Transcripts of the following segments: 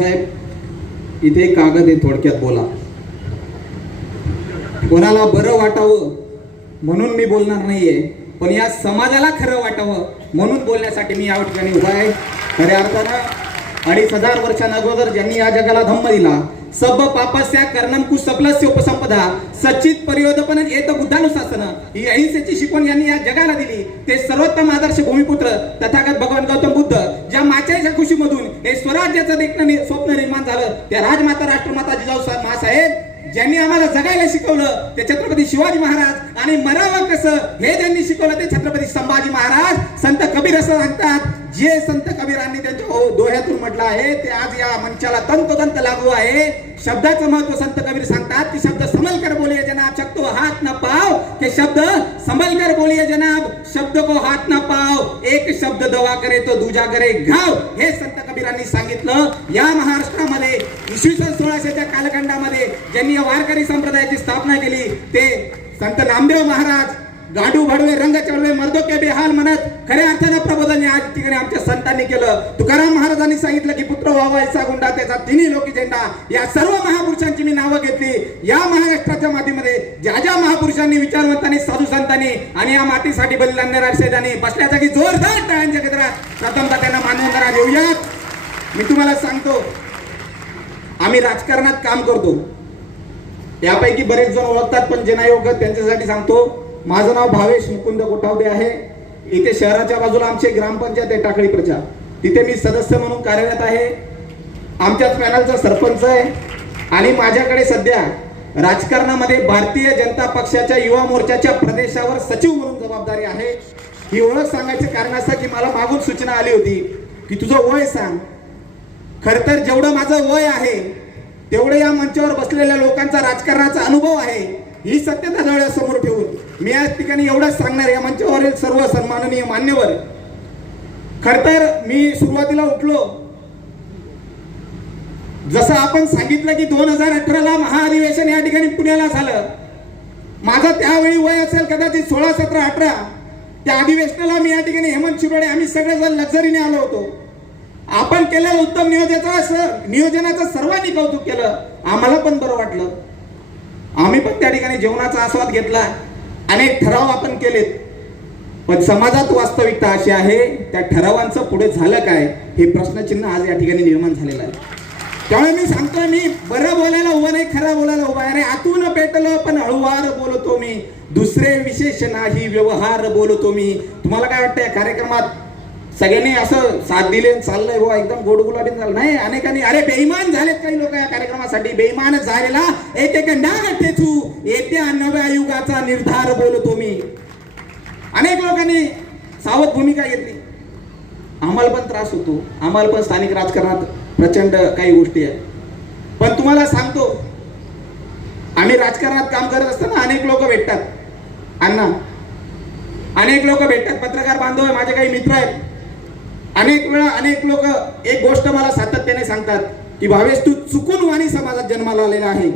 साहेब इथे कागद आहे थोडक्यात बोला. कोणाला बरं वाटावं म्हणून मी बोलणार नाहीये पण या समाजाला खरं वाटावं म्हणून बोलण्यासाठी मी या ठिकाणी उभा आहे. खऱ्या अर्थानं अडीच हजार वर्षांना अगोदर ज्यांनी या जगाला धम्म दिला सब पापस्या कर्णम कु सप्लस्य उपसंपदा सच्चित परियोदपन येत बुद्धानुशासन ही अहिंसेची शिकवण यांनी या जगाला दिली. ते सर्वोत्तम आदर्श भूमिपुत्र तथागत भगवान गौतम बुद्ध ज्या माचाच्या खुशीमधून हे स्वराज्याचं देखणं स्वप्न निर्माण झालं त्या राजमाता राष्ट्रमाता जिजाऊ महासाहेब ज्यांनी आम्हाला जगायला शिकवलं ते छत्रपती शिवाजी महाराज. आणि मरावं कसं हे ज्यांनी शिकवलं ते छत्रपती संभाजी महाराज. संत कबीर असं सांगतात जे संत कबीरांनी त्यांच्या दोह्यातून म्हटलं आहे ते आज या मंचाला तंतोतंत लागू आहे. शब्दाचं महत्त्व संत कबीर सांगतात की शब्द समल कर बोलिए जनाब शब्द हात न पाव के शब्द संभल कर बोलिए जनाब शब्द को हात न पाव एक शब्द दवा करे तो दूजा करे घाव हे संत कबीरांनी सांगितलं. या महाराष्ट्रामध्ये इसवी सन सोळाशेच्या कालखंडामध्ये ज्यांनी या वारकरी संप्रदायाची स्थापना केली ते संत नामदेव महाराज गाडू भडवे रंग चढवे मर्दो के बेहाल म्हणत खऱ्या अर्थानं प्रबोधन या ठिकाणी आमच्या संतांनी केलं. तुकाराम महाराजांनी सांगितलं की पुत्र व्हावायचा गुंडा त्याचा तिन्ही लोकी झेंडा या सर्व महापुरुषांची मी नावं घेतली. या महाराष्ट्राच्या मातीमध्ये ज्या ज्या महापुरुषांनी विचारवंतांनी साधू संतांनी आणि या मातीसाठी बलिदान देणाऱ्या बसल्या जागी जोरदार टाळ्यांच्या गजरात प्रथमतः त्यांना मानवंदना देऊयात. मी तुम्हाला सांगतो आम्ही राजकारणात काम करतो. यापैकी बरेच जण ओळखतात पण जे नाही ओळखत त्यांच्यासाठी सांगतो माझं नाव भावेश मुकुंद गोठावदे आहे. इथे शहराच्या बाजूला आमचे ग्रामपंचायत आहे टाकळी प्रचार. तिथे मी सदस्य म्हणून कार्यरत आहे. आमच्याच पॅनलचा सरपंच आहे. आणि माझ्याकडे सध्या राजकारणामध्ये भारतीय जनता पक्षाच्या युवा मोर्चाच्या प्रदेशावर सचिव म्हणून जबाबदारी आहे. ही ओळख सांगायचं कारण असं की मला मागून सूचना आली होती की तुझं वय सांग. खर तर जेवढं माझं वय आहे तेवढं या मंचावर बसलेल्या लोकांचा राजकारणाचा अनुभव आहे ही सत्यता डोळ्यासमोर ठेवून. मी आज ठिकाणी एवढंच सांगणार या मंचावरील सर्व सन्माननीय मान्यवर. खर तर मी सुरुवातीला उठलो. जसं आपण सांगितलं की दोन हजार अठराला महाअधिवेशन या ठिकाणी पुण्याला झालं. माझं त्यावेळी वय असेल कदाचित सोळा सतरा अठरा. त्या अधिवेशनाला मी या ठिकाणी हेमंत शिरोडे आम्ही सगळेजण लक्झरीने आलो होतो. आपण केलेलं उत्तम नियोजनाचं असं नियोजनाचं सर्वांनी कौतुक केलं. आम्हाला पण बरं वाटलं. आम्ही पण त्या ठिकाणी जेवणाचा आस्वाद घेतला. अनेक ठराव आपण केलेत. पण समाजात वास्तविकता अशी आहे त्या ठरावांचं पुढे झालं काय हे प्रश्नचिन्ह आज या ठिकाणी निर्माण झालेलं आहे. त्यामुळे मी सांगतोय मी बरं बोलायला उभं नाही खरं बोलायला उभा आहे. अरे आतून पेटलं पण हळूवार बोलतो मी. दुसरे विशेष नाही व्यवहार बोलतो मी. तुम्हाला काय वाटतं या कार्यक्रमात सगळ्यांनी असं साथ दिले चाललंय? बुवा एकदम गोड गुलाबी झालं. नाही अनेकांनी अरे बेईमान झालेत काही लोक. या बेमान झालेला एक एक ठेचू येत्या नव्या युगाचा निर्धार बोलतो मी. अनेक लोकांनी सावध भूमिका घेतली. आम्हाला पण त्रास होतो. आम्हाला पण स्थानिक राजकारणात प्रचंड काही गोष्टी आहेत. पण तुम्हाला सांगतो आम्ही राजकारणात काम करत असताना अनेक लोक भेटतात. अण्णा अनेक लोक भेटतात. पत्रकार बांधव आहे माझे काही मित्र आहेत. अनेक वेळा अनेक लोक एक गोष्ट मला सातत्याने सांगतात. की भावेश तू चुकून वाणी समाजात जन्माला आलेला आहे.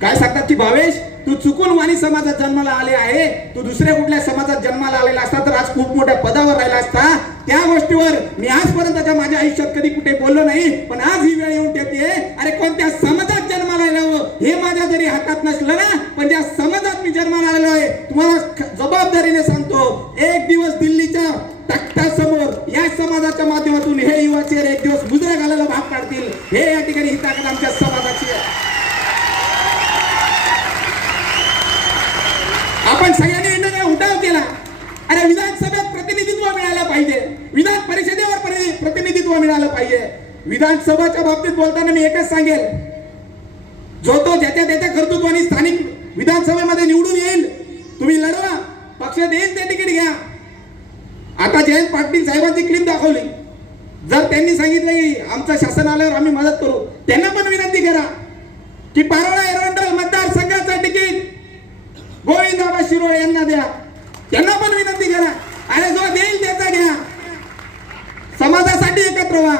काय सांगतात की भावेश? तू चुकून वाणी समाजात जन्माला आले आहे. तू दुसऱ्या कुठल्या समाजात जन्माला आलेला असता तर आज खूप मोठ्या पदावर राहिला असता. त्या गोष्टीवर मी आजपर्यंतच्या माझ्या आयुष्यात कधी कुठे बोललो नाही पण आज ही वेळ येऊन ठेवते अरे कोणत्या समाजात जन्माला आल्यावं हो? हे? माझ्या जरी हातात नसलं ना पण ज्या समाजात मी जन्माला आलेलो आहे तुम्हाला जबाबदारीने सांगतो एक दिवस दिल्लीच्या तख्तासमोर या समाजाच्या माध्यमातून हे युवा चेहरे एक दिवस गुजरा घालायला भाग पाडतील हे या ठिकाणी ही ताकद आमच्या समाजाची आहे आपण सगळ्यांनी इंडियाने उठाव केला. अरे विधानसभेत प्रतिनिधित्व मिळालं पाहिजे. विधान परिषदेवर प्रतिनिधित्व मिळालं पाहिजे. विधानसभाच्या बाबतीत बोलताना मी एकच सांगेल. जो तो ज्याच्या त्याच्या कर्तृत्वाने स्थानिक विधानसभेमध्ये निवडून येईल तुम्ही लढवा. पक्ष देईल ते तिकीट घ्या. आता जयंत पाटील साहेबांची क्लिप दाखवली. जर त्यांनी सांगितलं की आमचं शासन आल्यावर आम्ही मदत करू त्यांना पण विनंती करा की पारोळा एरवंड गोविंदाबा शिरोळे यांना द्या. त्यांना पण विनंती करा. अरे जो देईल त्याचा घ्या. समाजासाठी एकत्र व्हा.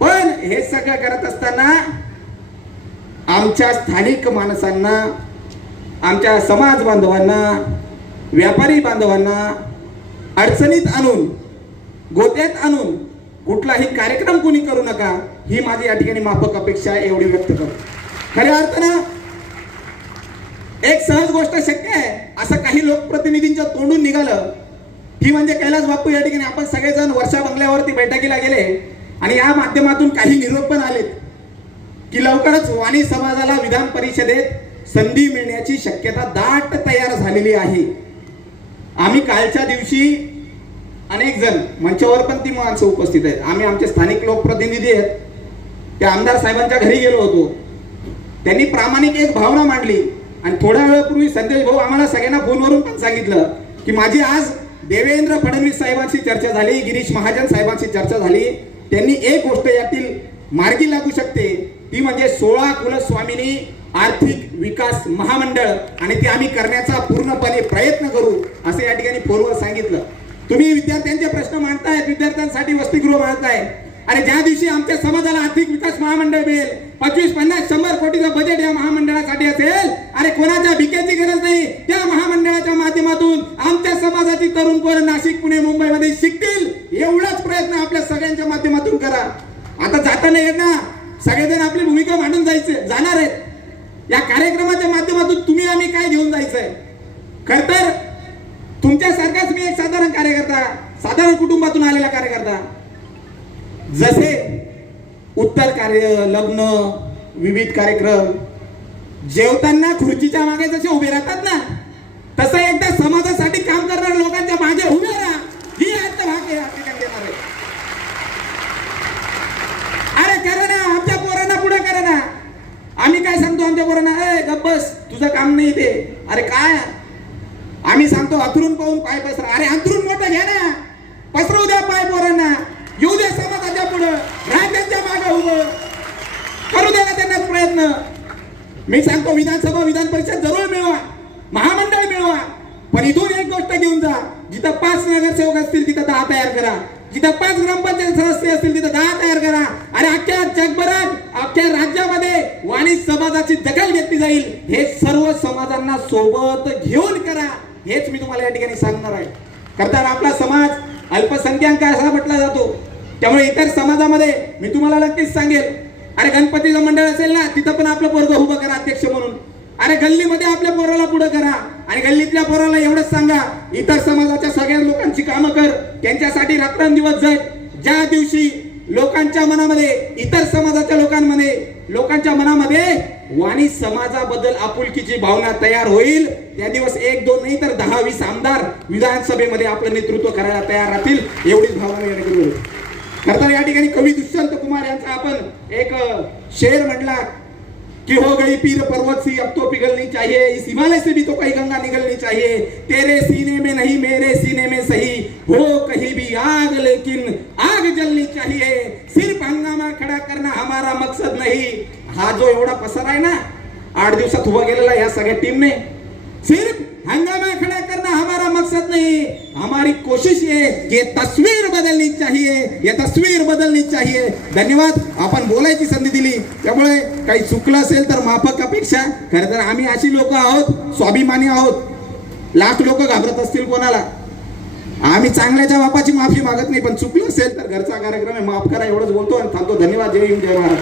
पण हे सगळं करत असताना आमच्या स्थानिक माणसांना आमच्या समाज बांधवांना व्यापारी बांधवांना अडचणीत आणून गोत्यात आणून कुठलाही कार्यक्रम कोणी करू नका ही माझी या ठिकाणी माफक अपेक्षा एवढी व्यक्त करतो. खऱ्या अर्थानं एक सहज गोष्ट शक्य आहे. असं काही लोकप्रतिनिधींच्या तोंडून निघालं. ही म्हणजे कैलास बापू या ठिकाणी. आपण सगळेजण वर्षा बंगल्यावरती बैठकीला गेले. आणि या माध्यमातून काही निरोप पण आलेत. की लवकरच वाणी समाजाला विधान परिषदेत संधी मिळण्याची शक्यता दाट तयार झालेली आहे. आम्ही कालच्या दिवशी अनेक जण मंचावर पण ती माणसं उपस्थित आहेत. आम्ही आमचे स्थानिक लोकप्रतिनिधी आहेत. त्या आमदार साहेबांच्या घरी गेलो होतो. त्यांनी प्रामाणिक एक भावना मांडली. आणि थोड्या वेळापूर्वी संदेश भाऊ आम्हाला सगळ्यांना फोनवरून पण सांगितलं की माझी आज देवेंद्र फडणवीस साहेबांशी चर्चा झाली गिरीश महाजन साहेबांशी चर्चा झाली. त्यांनी एक गोष्ट यातील मार्गी लागू शकते. ती म्हणजे सोळा कुलस्वामिनी आर्थिक विकास महामंडळ आणि ते आम्ही करण्याचा पूर्णपणे प्रयत्न करू असं या ठिकाणी फोनवर सांगितलं. तुम्ही विद्यार्थ्यांचे प्रश्न मांडतायत विद्यार्थ्यांसाठी वसतिगृह मांडताय आणि ज्या दिवशी आमच्या समाजाला आर्थिक विकास महामंडळ मिळेल पंचवीस पन्नास शंभर कोटीचं बजेट या महामंडळासाठी असेल अरे कोणाच्या भिकेची गरज नाही त्या महामंडळाच्या माध्यमातून आमच्या समाजाची तरुण पोरं नाशिक पुणे मुंबईमध्ये शिकतील एवढाच प्रयत्न आपल्या सगळ्यांच्या माध्यमातून करा. आता जाताना येत ना सगळेजण आपली भूमिका मांडून जायचे जाणार आहेत. या कार्यक्रमाच्या माध्यमातून तुम्ही आम्ही काय घेऊन जायचंय? खर तर तुमच्यासारखाच मी एक साधारण कार्यकर्ता साधारण कुटुंबातून आलेला कार्यकर्ता. जसे उत्तर कार्य लग्न विविध कार्यक्रम जेवताना खुर्चीच्या मागे जसे उभे राहतात ना तसं एकदा समाजासाठी काम करणाऱ्या लोकांच्या मागे उभे राहा. ही आजचं भाग देणार आहे अरे करा ना आमच्या पोरांना पुढे करा ना. आम्ही काय सांगतो आमच्या पोरांना? अरे गप्पस तुझं काम नाही ते अरे काय? आम्ही सांगतो अंथरून पाहून पाय पसरा. अरे अंथरून मोठं घ्या ना. पसरवू द्या पाय पोरांना. येऊ द्या समाजाच्या पुढं राह त्यांच्या मागे उभं. करू द्या त्यांनाच त्यांना प्रयत्न. मी सांगतो विधानसभा विधान परिषद जरूर मिळवा महामंडळ मिळवा. पण इथून एक गोष्ट घेऊन जा जिथं पाच नगरसेवक असतील तिथं दहा तयार करा. जिथं पाच ग्रामपंचायत सदस्य असतील तिथं दहा तयार करा. आणि अख्ख्या जगभरात अख्ख्या राज्यामध्ये वाणी समाजाची दखल घेतली जाईल. हे सर्व समाजांना सोबत घेऊन करा. हेच मी तुम्हाला या ठिकाणी सांगणार आहे. करताना आपला समाज अल्पसंख्याक असा म्हटला जातो. त्यामुळे इतर समाजामध्ये मी तुम्हाला नक्कीच सांगेल अरे गणपतीचं मंडळ असेल ना तिथं पण आपलं पोरग उभं करा अध्यक्ष म्हणून. अरे गल्लीमध्ये आपल्या पोराला पुढे करा आणि गल्लीतल्या पोराला एवढंच सांगा इतर समाजाच्या सगळ्या लोकांची कामं कर त्यांच्यासाठी रात्रंदिवस जग ज्या दिवशी लोकांच्या मनामध्ये इतर समाजाच्या लोकांमध्ये लोकांच्या मनामध्ये वाणी समाजाबद्दल आपुलकीची भावना तयार होईल त्या दिवस एक दोन नाही तर दहा वीस आमदार विधानसभेमध्ये आपलं नेतृत्व करायला तयार राहतील एवढीच भावना या तर या ठिकाणी कवी दुष्यंत कुमार यांचा आपण एक शेर म्हणला कि हो गई पीर पर्वत सी अब तो पिघलनी चाहिए इस हिमालय से भी तो कहीं गंगा निकलनी चाहिए तेरे सीने में नहीं मेरे सीने में सही हो कहीं भी आग लेकिन आग जलनी चाहिए सिर्फ हंगामा खड़ा करना हमारा मकसद नहीं। हा जो एवढा पसार आहे ना आठ दिवसात उभा गेलेला या सगळ्या टीमने सिर्फ हंगामा खड़ा करना हमारा मकसद नहीं. हमारी कोशिश ये कि ये तस्वीर बदलनी चाहिए ये तस्वीर बदलनी चाहिए. धन्यवाद. आपण बोलायची संधी दिली. त्यामुळे काही चुकलं असेल तर माफक अपेक्षा. खरं तर आम्ही अशी लोक आहोत स्वाभिमानी आहोत. लाख लोक घाबरत असतील कोणाला? आम्ही चांगल्याच्या बापाची माफी मागत नाही पण चुकलं असेल तर घरचा कार्यक्रम आहे. माफ करा एवढंच बोलतो आणि थांबतो. धन्यवाद. जय हिंद जय महाराज